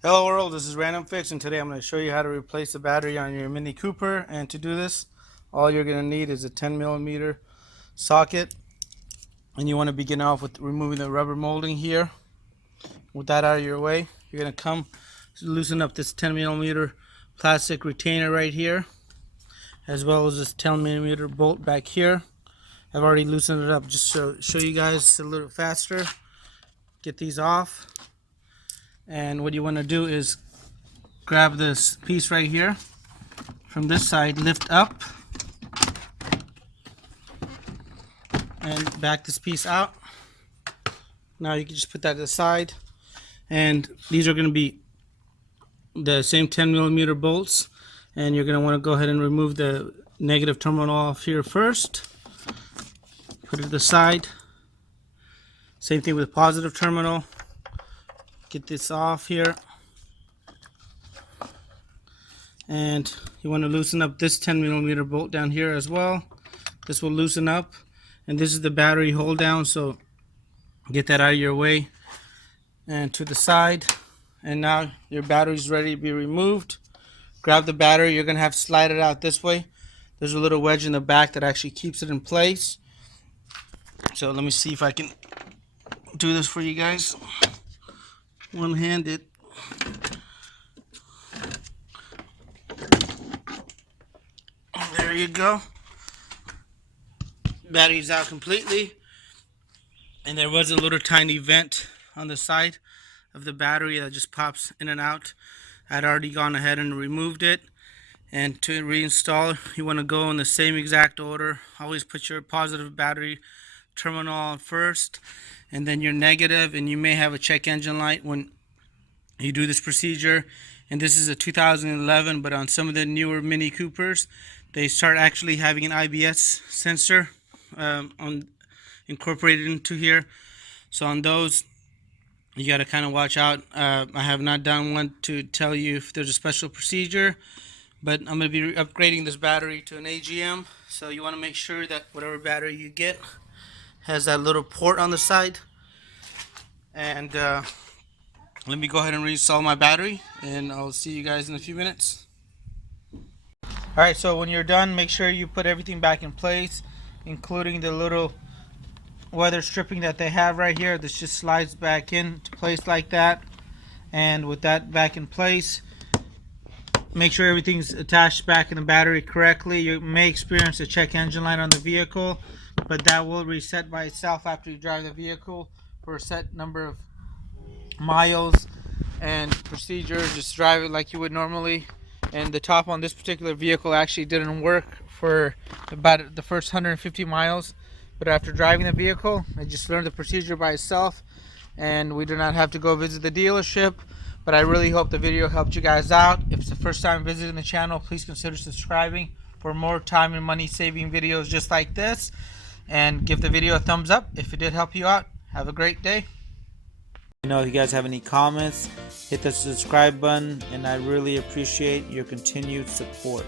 Hello world, this is Random Fix, and today I'm going to show you how to replace the battery on your Mini Cooper. And to do this, all you're going to need is a 10mm socket, and you want to begin off with removing the rubber molding here. With that out of your way, you're going to come loosen up this 10mm plastic retainer right here, as well as this 10mm bolt back here. I've already loosened it up just to show you guys a little faster. Get these off, and what you want to do is grab this piece right here from this side, lift up, and back this piece out. Now you can just put that to the side, and these are going to be the same 10mm bolts, and you're going to want to go ahead and remove the negative terminal off here first. Put it to the side. Same thing with positive terminal. Get this off here. And you want to loosen up this 10mm bolt down here as well. This will loosen up, and this is the battery hold down, so get that out of your way and to the side. And now your battery is ready to be removed. Grab the battery. You're gonna have to slide it out this way. There's a little wedge in the back that actually keeps it in place. So let me see if I can do this for you guys one-handed. There you go. Battery's out completely, and there was a little tiny vent on the side of the battery that just pops in and out. I'd already gone ahead and removed it. And to reinstall, you want to go in the same exact order. Always put your positive battery terminal on first, and then your negative, and you may have a check engine light when you do this procedure. And this is a 2011, but on some of the newer Mini Coopers, they start actually having an IBS sensor incorporated into here. So on those, you got to kind of watch out. I have not done one to tell you if there's a special procedure, but I'm going to be upgrading this battery to an AGM. So you want to make sure that whatever battery you get has that little port on the side. And let me go ahead and reinstall my battery, and I'll see you guys in a few minutes. Alright, so when you're done, make sure you put everything back in place, including the little weather stripping that they have right here. This just slides back into place like that. And with that back in place, make sure everything's attached back in the battery correctly. You may experience a check engine light on the vehicle, but that will reset by itself after you drive the vehicle for a set number of miles and procedures. Just drive it like you would normally. And the top on this particular vehicle actually didn't work for about the first 150 miles, but after driving the vehicle, I just learned the procedure by itself, and we do not have to go visit the dealership. But I really hope the video helped you guys out. If it's the first time visiting the channel, please consider subscribing for more time and money saving videos just like this, and give the video a thumbs up if it did help you out. Have a great day. If you guys have any comments, hit the subscribe button, and I really appreciate your continued support.